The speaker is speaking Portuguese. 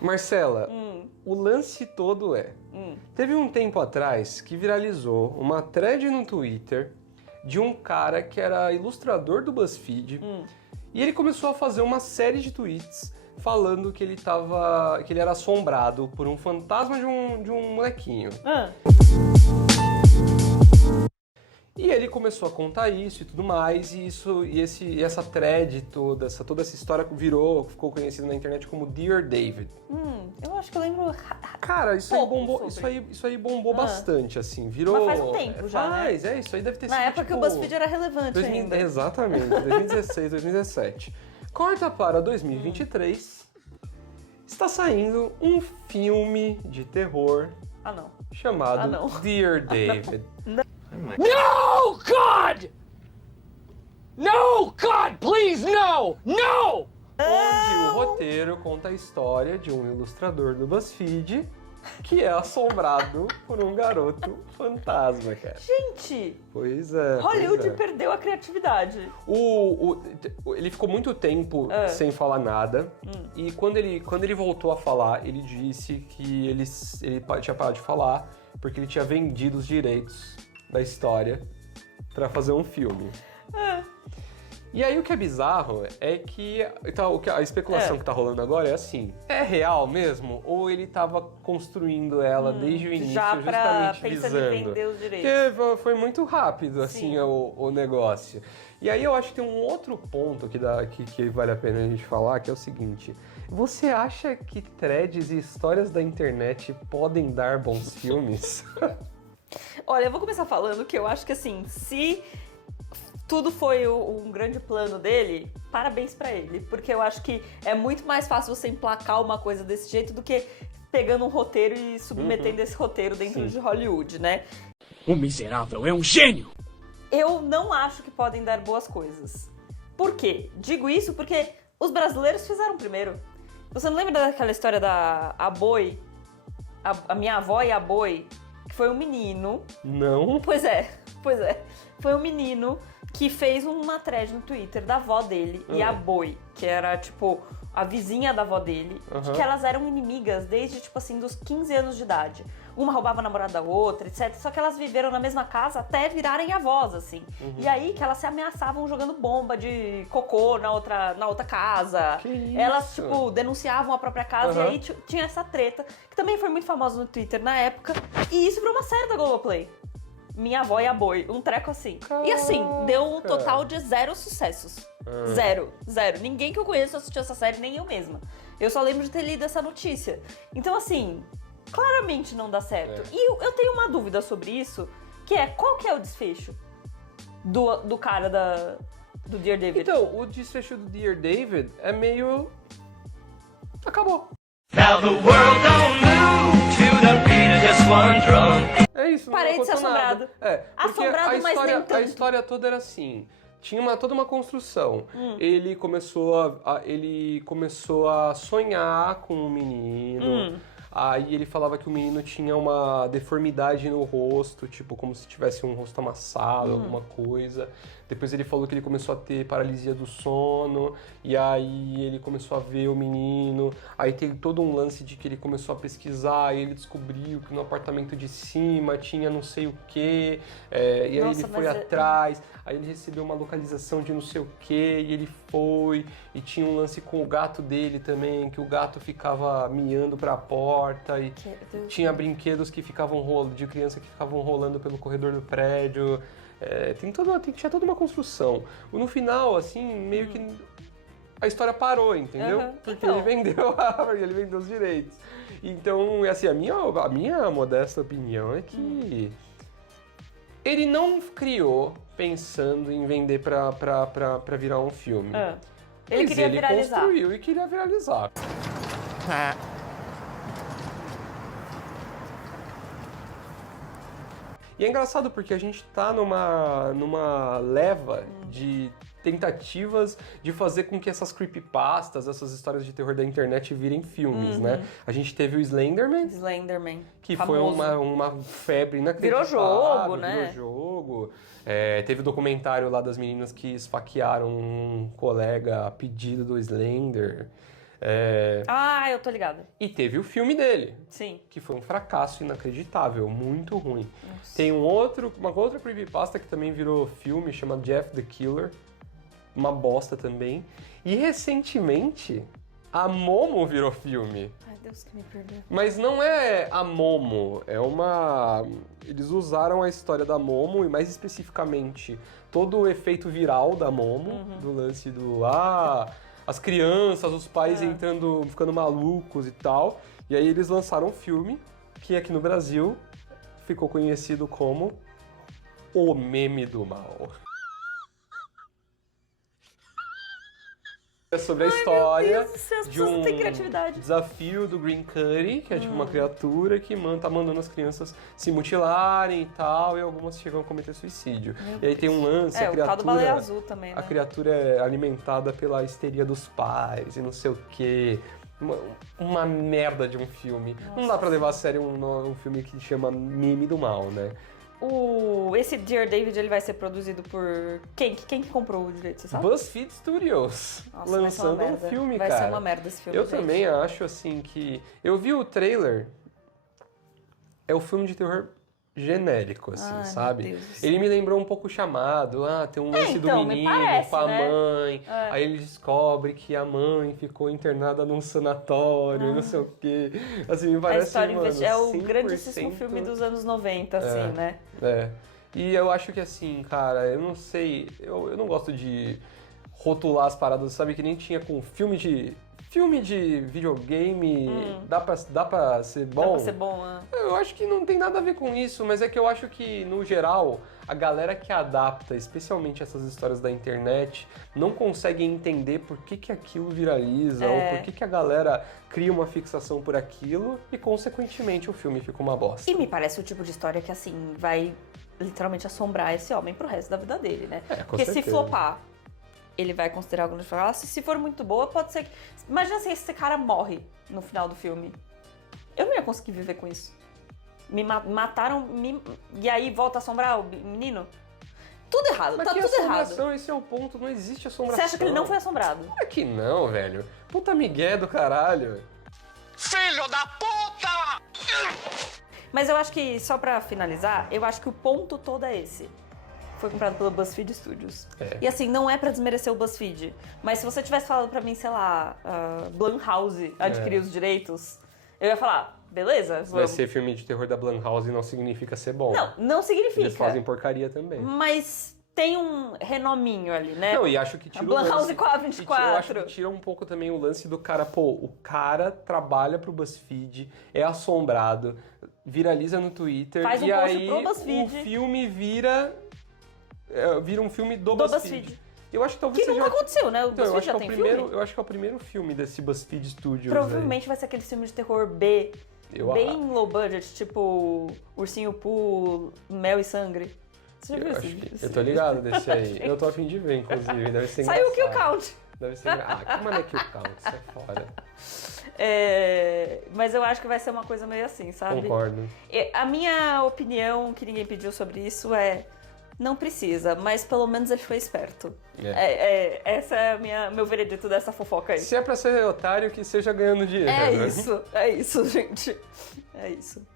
Marcela, o lance todo teve um tempo atrás que viralizou uma thread no Twitter de um cara que era ilustrador do BuzzFeed e ele começou a fazer uma série de tweets falando que ele era assombrado por um fantasma de um molequinho. E ele começou a contar isso e tudo mais, e essa thread toda essa história ficou conhecida na internet como Dear David. Eu acho que eu lembro. Cara, isso aí bombou bastante, assim, virou... Mas faz um tempo já, né? Isso aí deve ter sido, Na época que o BuzzFeed era relevante ainda. Exatamente, 2016, 2017. Corta para 2023, está saindo um filme de terror chamado Dear David. No, God! No, God, please, no! No! Onde o roteiro conta a história de um ilustrador do BuzzFeed que é assombrado por um garoto fantasma, cara. Gente! Pois é. Hollywood perdeu a criatividade. Ele ficou muito tempo sem falar nada. E quando ele voltou a falar, ele disse que ele tinha parado de falar porque ele tinha vendido os direitos da história pra fazer um filme. E aí o que é bizarro é que a especulação que tá rolando agora é assim, é real mesmo? Ou ele tava construindo ela desde o início já justamente pensando visando? em vender os direitos. Porque foi muito rápido assim o negócio. E aí eu acho que tem um outro ponto que vale a pena a gente falar, que é o seguinte: você acha que threads e histórias da internet podem dar bons filmes? Olha, eu vou começar falando que eu acho que assim, se tudo foi um grande plano dele, parabéns pra ele, porque eu acho que é muito mais fácil você emplacar uma coisa desse jeito do que pegando um roteiro e submetendo esse roteiro dentro de Hollywood, né? O miserável é um gênio! Eu não acho que podem dar boas coisas. Por quê? Digo isso porque os brasileiros fizeram primeiro. Você não lembra daquela história da Boi? A minha avó e a Boi? Que foi um menino. Não. Pois é. Foi um menino que fez uma thread no Twitter da avó dele e a Boi, que era, tipo, a vizinha da avó dele, que elas eram inimigas desde, tipo assim, dos 15 anos de idade. Uma roubava a namorada da outra, etc. Só que elas viveram na mesma casa até virarem avós, assim. E aí que elas se ameaçavam jogando bomba de cocô na outra casa. Que isso? Elas, tipo, denunciavam a própria casa e aí tinha essa treta, que também foi muito famosa no Twitter na época. E isso virou uma série da Globoplay. Minha Avó e a Boi, um treco assim. Caraca. E assim, deu um total de 0 sucessos. Zero. Ninguém que eu conheço assistiu essa série, nem eu mesma. Eu só lembro de ter lido essa notícia. Então, assim, claramente não dá certo. E eu tenho uma dúvida sobre isso, que é, qual que é o desfecho do cara do Dear David? Então, o desfecho do Dear David é meio... acabou. Now the world don't move to the beat of just one drum. É isso, não Parei de ser aconteceu nada. assombrado. Porque Assombrado, mas nem tanto. a história toda era assim. Tinha toda uma construção. Ele começou a sonhar com um menino. Aí ele falava que o menino tinha uma deformidade no rosto, tipo, como se tivesse um rosto amassado, alguma coisa. Depois ele falou que ele começou a ter paralisia do sono, e aí ele começou a ver o menino. Aí tem todo um lance de que ele começou a pesquisar, e ele descobriu que no apartamento de cima tinha não sei o quê, e aí Nossa, ele foi mas atrás, aí ele recebeu uma localização de não sei o quê, e ele foi, e tinha um lance com o gato dele também, que o gato ficava miando pra porta, e tinha brinquedos que ficavam de criança que ficavam rolando pelo corredor do prédio. Tinha toda uma construção. No final, assim, meio que a história parou, entendeu? Porque Então. ele vendeu os direitos. Então, assim, a minha modesta opinião é que ele não criou pensando em vender pra virar um filme. Ele Mas queria ele viralizar. construiu e queria viralizar. E é engraçado porque a gente tá numa leva de tentativas de fazer com que essas creepypastas, essas histórias de terror da internet virem filmes, né? A gente teve o Slenderman, que famoso. foi uma febre inacreditável. Virou jogo, né? Virou jogo. Teve o documentário lá das meninas que esfaquearam um colega a pedido do Slender. Ah, eu tô ligada. E teve o filme dele, Sim. que foi um fracasso inacreditável, muito ruim. Tem uma outra creepypasta que também virou filme, chama Jeff the Killer, uma bosta também. E recentemente, a Momo virou filme. Ai, Deus que me perdoe. Mas não é a Momo, é uma... Eles usaram a história da Momo e mais especificamente todo o efeito viral da Momo, do lance do... as crianças, os pais entrando, ficando malucos e tal. E aí eles lançaram um filme que aqui no Brasil ficou conhecido como O Meme do Mal. É sobre a história Meu Deus do céu, as de pessoas não têm um criatividade. desafio do Green Curry, que é tipo uma criatura que tá mandando as crianças se mutilarem e tal, e algumas chegam a cometer suicídio. E aí tem um lance, a o tal do criatura... baleia azul também, né? A criatura é alimentada pela histeria dos pais e não sei o quê. Uma merda de um filme. Não dá pra levar a sério um filme que chama Meme do Mal, né? Esse Dear David, ele vai ser produzido por... Quem que comprou o direito, você sabe? BuzzFeed Studios, Nossa, vai ser uma lançando um merda. filme, vai cara. Vai ser uma merda esse filme, Eu gente. também acho, assim, que... Eu vi o trailer, é o filme de terror genérico, assim, Ai, sabe? meu Deus do céu. Ele me lembrou um pouco o Chamado, tem um lance então, do me menino parece, com a né? mãe, aí ele descobre que a mãe ficou internada num sanatório, não sei o quê. Assim, me A parece, história mano, é o 100%. grandíssimo filme dos anos 90, assim, né? É. E eu acho que assim, cara, eu não sei, eu não gosto de rotular as paradas, sabe? Que nem tinha com filme de videogame, dá pra ser bom? Dá pra ser bom, né? Eu acho que não tem nada a ver com isso, mas é que eu acho que, no geral, a galera que adapta, especialmente essas histórias da internet, não consegue entender por que aquilo viraliza, ou por que a galera cria uma fixação por aquilo, e, consequentemente, o filme fica uma bosta. E me parece o tipo de história que, assim, vai literalmente assombrar esse homem pro resto da vida dele, né? Porque certeza. se flopar, ele vai considerar algum fracasso. Se for muito boa, pode ser que... Imagina se esse cara morre no final do filme. Eu não ia conseguir viver com isso. Me mataram, e aí volta a assombrar o menino? Tudo errado, Mas tá que tudo errado. assombração, esse é o ponto, não existe assombração. Você acha que ele não foi assombrado? É que não, velho. Puta migué do caralho. Filho da puta! Mas eu acho que, só pra finalizar, eu acho que o ponto todo é esse. Foi comprado pelo BuzzFeed Studios. E assim, não é pra desmerecer o BuzzFeed, mas se você tivesse falado pra mim, sei lá, Blumhouse adquiriu os direitos, eu ia falar, beleza, Vai vamos. ser filme de terror da Blumhouse não significa ser bom. Não significa. Eles fazem porcaria também. Mas tem um renominho ali, né? Não, e acho que tira A Blumhouse o com a lance... 24. Eu acho que tira um pouco também o lance do cara, o cara trabalha pro BuzzFeed, é assombrado, viraliza no Twitter, Faz um e post aí pro BuzzFeed. o filme vira um filme do BuzzFeed. Eu acho que talvez Que seja... nunca aconteceu, né? O Então, eu BuzzFeed acho, já que tem eu acho que é o primeiro filme desse BuzzFeed Studios. Provavelmente vai ser aquele filme de terror B, Eu bem low budget, tipo Ursinho Pooh, Mel e Sangue. Você já viu esse vídeo? Eu tô ligado desse aí. Eu tô a fim de ver, inclusive. Deve ser Saiu o Kill engraçado. Count. Deve ser que mano é Kill Count? Isso é foda. Mas eu acho que vai ser uma coisa meio assim, sabe? Concordo. A minha opinião, que ninguém pediu sobre isso, é... Não precisa, mas pelo menos ele foi esperto. Essa é meu veredito dessa fofoca aí. Se é pra ser otário, que seja ganhando dinheiro. É isso, gente. É isso.